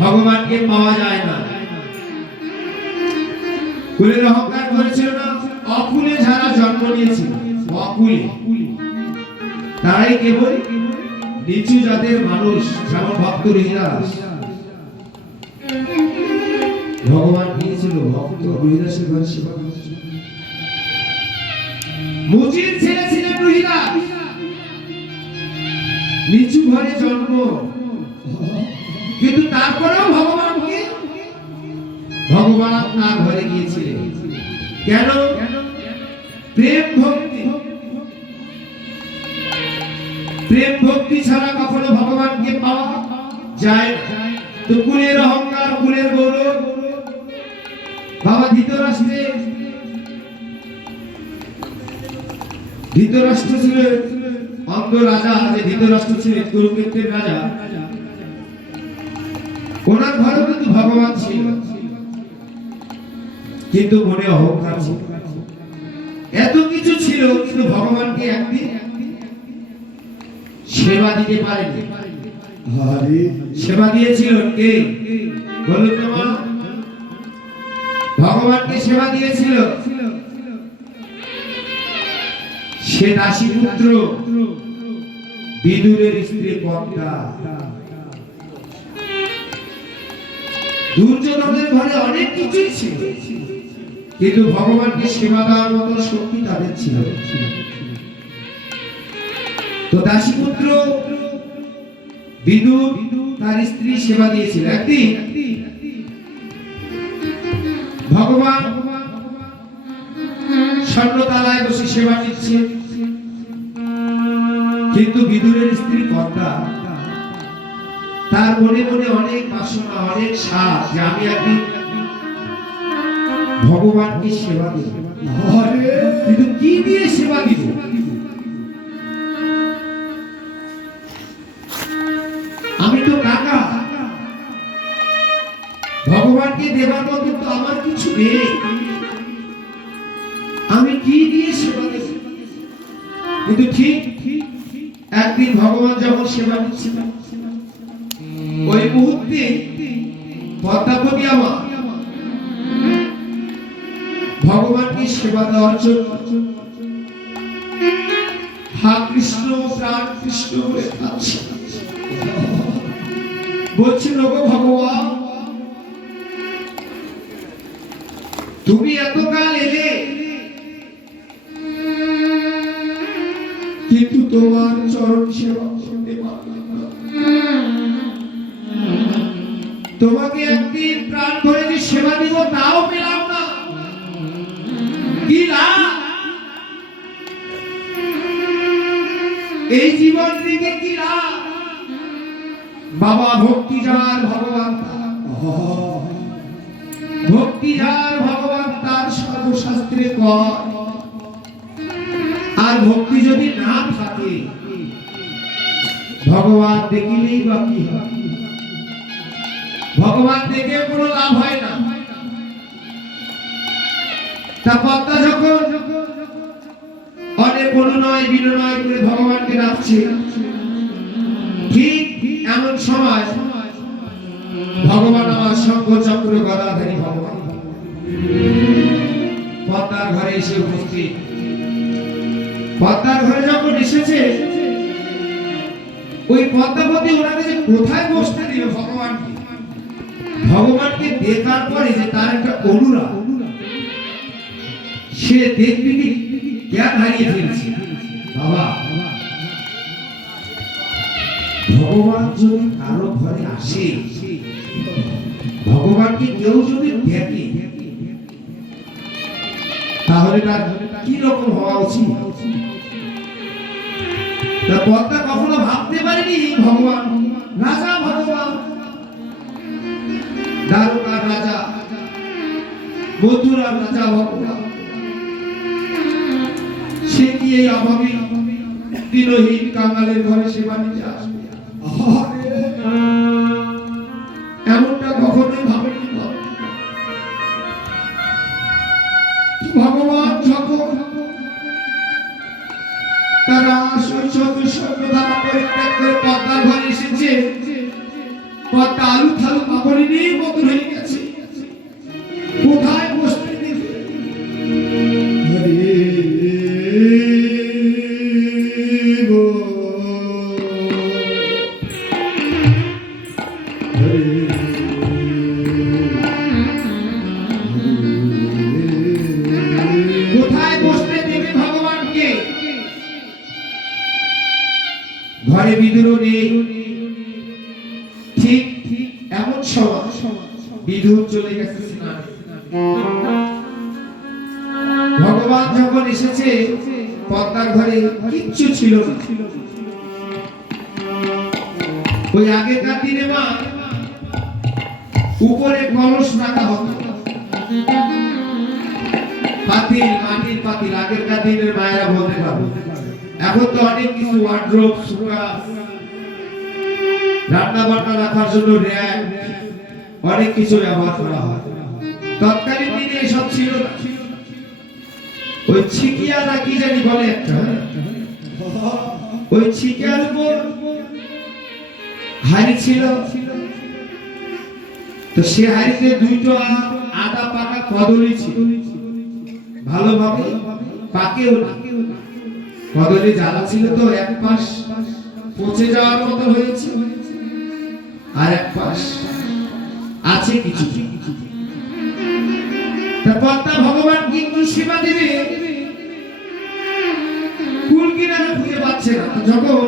ভগবানকে পাওয়া যায় না। কুলের অহংকার করেছিল না, অকুলে যারা জন্ম নিয়েছিল, অকুলে তারাই কেবল নিচু জাতের মানুষ, যেমন ভক্ত হরিদাস। ভগবান দিয়েছিল ভক্ত হরিদাসের ঘরে সেবা করেছিল। মুচির ছেলে ছিলেন হরিদাস, নিচু ঘরে জন্ম, কিন্তু তারপরেও ভগবান তার ঘরে গিয়েছিলেন। কেন? প্রেম ভক্তি। প্রেম ভক্তি ছাড়া কখনো ভগবানকে পাওয়া যায় না। তো কুলের অহংকার, কুলের গৌরব, বাবা ধৃতরাষ্ট্র ছিল অন্ধ রাজা, যে ধৃতরাষ্ট্র ছিলেন কুরুক্ষেত্রের রাজা, ওনার ঘরে কিন্তু ভগবান ছিল, কিন্তু মনে অহংকার ছিল। এত কিছু ছিল, কিন্তু ভগবানকে একদিন সেবা দিতে পারেনি। সেবা দিয়েছিল কে বলুন তো মা? ভগবানকে সেবা দিয়েছিল সে দাসী পুত্র বিদুরের স্ত্রী কন্যা। দুর্যোধনের ঘরে অনেক কিছুই ছিল, কিন্তু ভগবানকে সেবা দেওয়ার মতো শক্তি তাদের ছিল। তো দাসী পুত্র বিদুর তার স্ত্রী সেবা দিয়েছিল। একদিন ভগবান স্বর্ণতালায় বসে সেবা দিচ্ছে, কিন্তু বিদুরের স্ত্রী কন্যা তার মনে মনে অনেক বাসনা, অনেক সাধ, যে আমি একদিন ভগবানকে সেবা দিব। কিন্তু কি দিয়ে সেবা দিব? আমি তো কাকা, ভগবানকে দেবার মতো তো আমার কিছু নেই, আমি কি দিয়ে সেবা দেব? কিন্তু ঠিক একদিন ভগবান যখন সেবা দিচ্ছিলেন, ওই মুহূর্তে পদ্মাবতী আমার ভগবানকে সেবা দেওয়ার জন্য হা কৃষ্ণ প্রাণ কৃষ্ণ বলে কাঁদছে, বলছিল গো ভগবান, তুমি এতকাল এলে, কিন্তু তোমার চরণ সেবা করতে পারলাম না। তোমাকে একদিন প্রাণ ভরে যে সেবা দিব, তাও পেলাম না। কি লাভ? এই জীবন থেকে কি লাভ? বাবা, ভক্তি যার ভগবান তার, ভক্তি যার ভগবান তার সর্বশাস্ত্রে কর। আর ভক্তি যদি না থাকে, ভগবান দেখিলেই বা কি হয়? ভগবান দেখে কোনো লাভ হয় না। তা পদ্মা যখন অনেক অনুনয় বিনয় করে ভগবানকে ডাকছে, ঠিক এমন সময় ভগবান আমার শঙ্খ চক্র গদাধারী ভগবান পদ্মার ঘরে এসে উপস্থিত। পদ্মার ঘরে যখন এসেছে, ওই পদ্মাবতী ওনাকে যে কোথায় বসতে দিল ভগবানকে দেখার পরে যে তার একটা অনুরাগ, সে দেখবি জ্ঞান হারিয়ে ফেলছে। বাবা, ভগবান যদি কারো ঘরে আসে, ভগবানকে কেউ যদি দেখে, তাহলে তার কি রকম হওয়া উচিত? পদ্মা কখনো ভাবতে পারেনি ভগবান রাজা, ভগবান দ্বারকার রাজা, মথুরার রাজা ভগবান, সে কি এই অভাবী দিনহীন কাঙালের ঘরে সেবা নিতে আসবে? এমনটা কখনোই ভাবেনি। ভগবান যখন তারা শৈশব সর্বধারা পরিত্যাগ করে পদ্মার ঘরে এসেছে, হরিণীর মতন হয়ে গেছে। কোথায় বসতে দিবে? হরে বল, হরে কোথায় বসতে দেবে ভগবানকে? ঘরে বিদুর নেই। ঠিক এমন সময় বিদুর চলে গেছে স্নানে। ভগবান যখন এসেছে পদ্মার ঘরে কিচ্ছু ছিল না। ওই আগেকার দিনে মা উপরে কলস রাখা হতো, পাতিল, মাটির পাতিল। আগেকার দিনের মায়েরা বলতে পারবে। এখন তো অনেক কিছু, ওয়ার্ড্রোব, সুকাস, রান্না বান্না রাখার জন্য র‍্যাক, অনেক কিছু ব্যবহার করা হয়। তৎকালীন দিনে এসব ছিল না। ওই ছিকিয়া না কি জানি বলে একটা, ওই ছিকিয়ার উপর হাড়ি ছিল। তো সে হাড়িতে দুইটা আদা পাকা কদলি ছিল, ভালোভাবে পাকেও না। কদলি জ্বালা ছিল তো এক পাশ পচে যাওয়ার মতো হয়েছে, আর এক পাশ আছে কিছু। তারপর তা ভগবান কিন্তু সেবা দিবে, কুল কিনারা খুঁজে পাচ্ছে না। যখন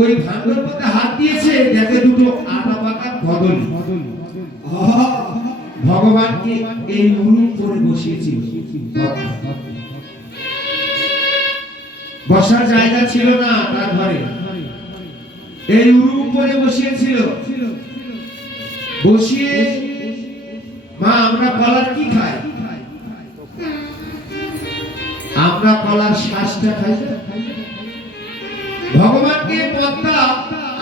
ওই ভাঙর মধ্যে হাত দিয়েছে, দেখে দুটো আদা পাকা কদলি। ভগবানকে এই উরু করে বসিয়েছিল। বসার জায়গা ছিল না তার ঘরে, এই উরু করে বসিয়েছিল। বসিয়ে মা আমরা কলার কি খাই? আমরা কলার শ্বাসটা খাই। ভগবানকে পদ্মা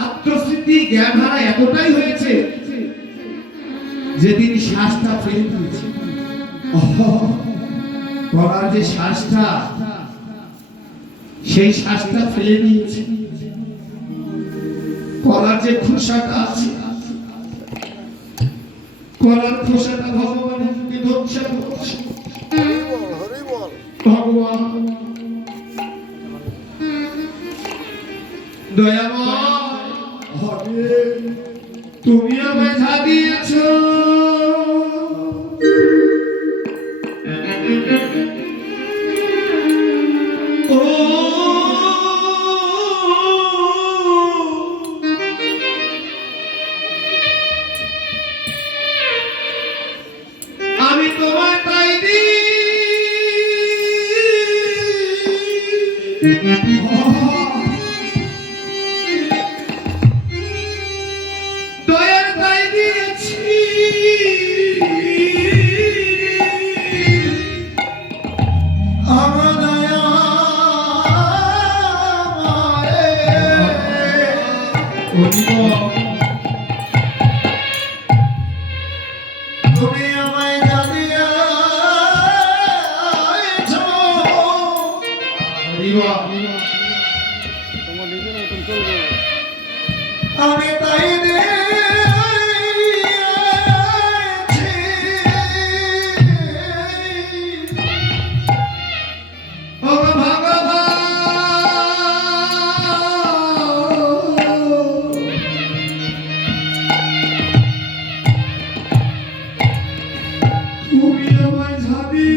আত্মস্মৃতি জ্ঞান হারা এতটাই হয়েছে যে তিনি শ্বাসটা ফেলে দিয়েছে। কলার যে শ্বাসটা, সেই শ্বাসটা ফেলে দিয়েছে। কলার যে খোসাটা আছে, কলার খোসাটা ভগবানের মুখে ধরছে। ভগবান দয়াময়, তুমি আমায় যা দিয়েছ, আমি তোমায় তাই দিই। দয়ার তাই দিয়েছি, আমার দয়া তুমি আমায় জানিয়েছ। আমি তাই দিয়েছি। ও ভগবান, তুমি আমায় জানি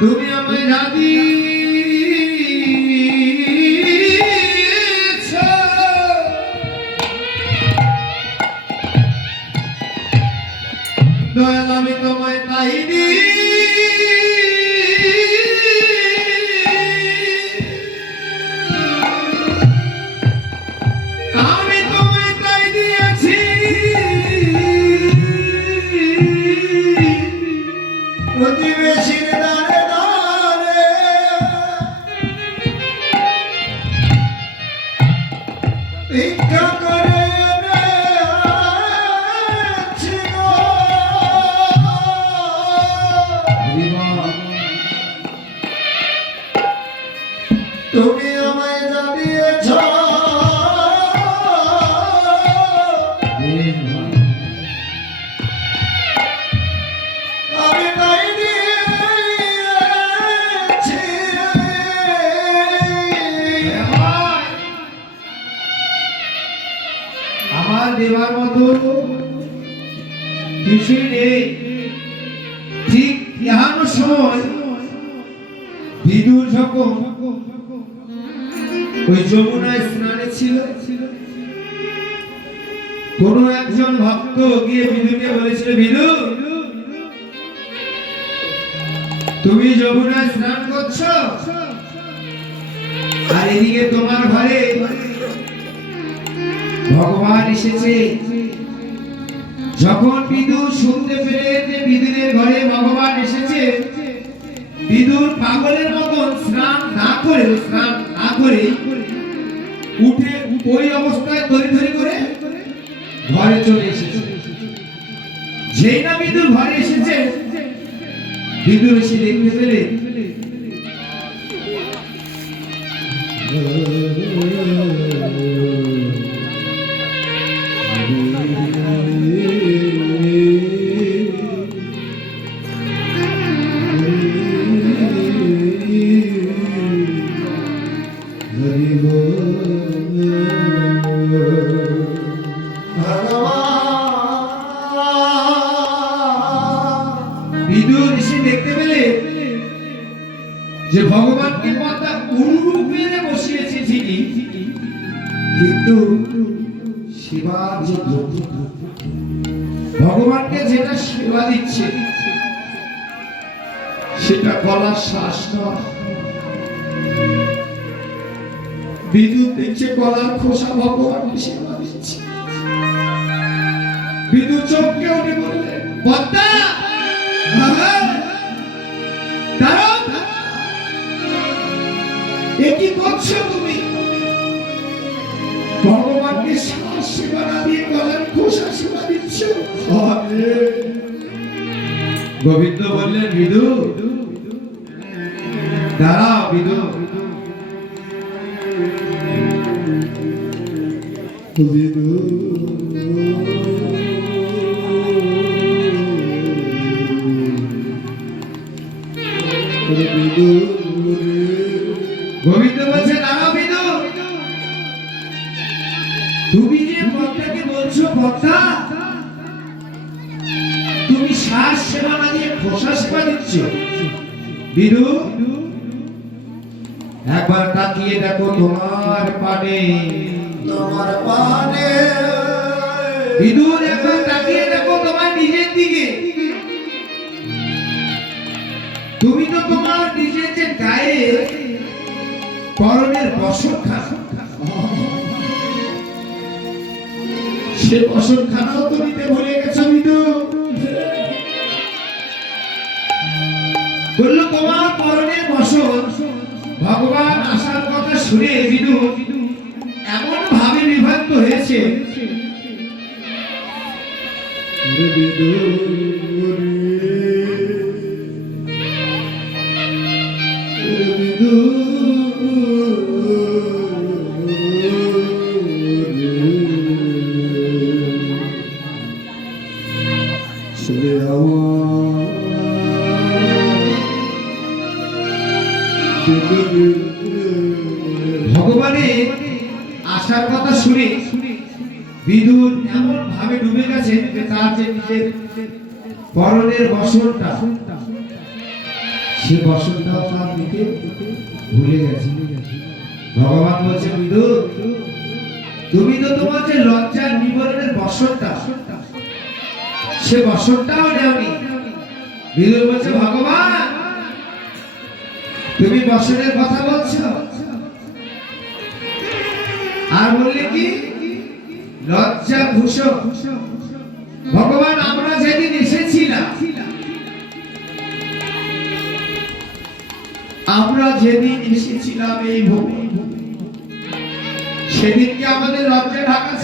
তুমি আমায় যা দিয়েছ, দয়াল আমি তোমায় তাই দিই। আমি তোমায় তাই দিয়েছি, প্রতিবেশীর দ্বারে দ্বারে ভিক্ষা করে এনেছি গো। তুমি আমায় যা দিয়েছ, আমি তাই দিয়েছি। আমার দেবার মতো কিছুই নেই। ঠিক এমন সময় বিদুর যখন ওই যমুনায় স্নানে ছিল, কোন একজন ভক্ত গিয়ে বিদুকে বলেছিল, বিদু তুমি যমুনায় স্নান করছো, আর এদিকে তোমার ঘরে ভগবান এসেছে। যখন বিদুর শুনতে পেলে যে বিদুরের ঘরে ভগবান এসেছে, বিদুর পাগলের মতন স্নান না করে উঠে ওই অবস্থায় তড়িঘড়ি করে ঘরে চলে এসেছে। যেই না বিদুর ঘরে এসেছে, বিদুর এসে দেখতে পেলে বিদুর এসে দেখতে পেলে যে ভগবানকে মাতা অনুরূপে বসিয়েছে ঠিকই, কিন্তু সেবার যে ভগবানকে যেটা সেবা দিচ্ছে সেটা গলার শ্বাস নয়। বিদুর দেখছে গলার খোসা ভগবানকে সেবা দিচ্ছে। বিদুর চমকে উঠে বললেন, পদ্মা কি করছো তুমি? ভগবানকে শ্বাস সেবা না দিয়ে গলার খোসা সেবা দিচ্ছ। গোবিন্দ বললেন, বিদু দাঁড়াও, বিদু বিদু গোবিন্দ বলছে, দাঁড়াও বিদু, তুমি যে পদ্মাকে বলছো পদ্মা, তুমি শ্বাস সেবা না দিয়ে খোসা সেবা দিচ্ছ। বিদু একবার তাকিয়ে দেখো তোমার পানে, তোমার পানে। বিদু একবার তাকিয়ে দেখো তোমার নিজের দিকে। তুমি তো তোমার নিজের যে গায়ে পরনের বসনখানা, সে বসনখানাও তো নিতে ভুলে গেছো বিদু। বললো তোমার পরনের বসন ভগবান আসার কথা শুনে বিদু এমন ভাবে বিভক্ত হয়েছে, বিদু ভগবানের আসার কথা শুনে বিদুর এমন ভাবে ডুবে গেছে যে তার যে নিজের পরনের বসনটা সে বসন্তটাও তার দিকে ভুলে গেছে। ভগবান বলছে বিদুর, তুমি তো তোমার যে লজ্জার নিবারণের বসনটা, সে বসনটাও নেওনি। বিদুর বলছে ভগবান, তুমি বসনের কথা বলছো আর বললে কি লজ্জা ভূষণ। ভগবান, আমরা যেদিন এসেছিলাম, এই ভূমি, সেদিন কি আমাদের লজ্জা ঢাকা ছিল?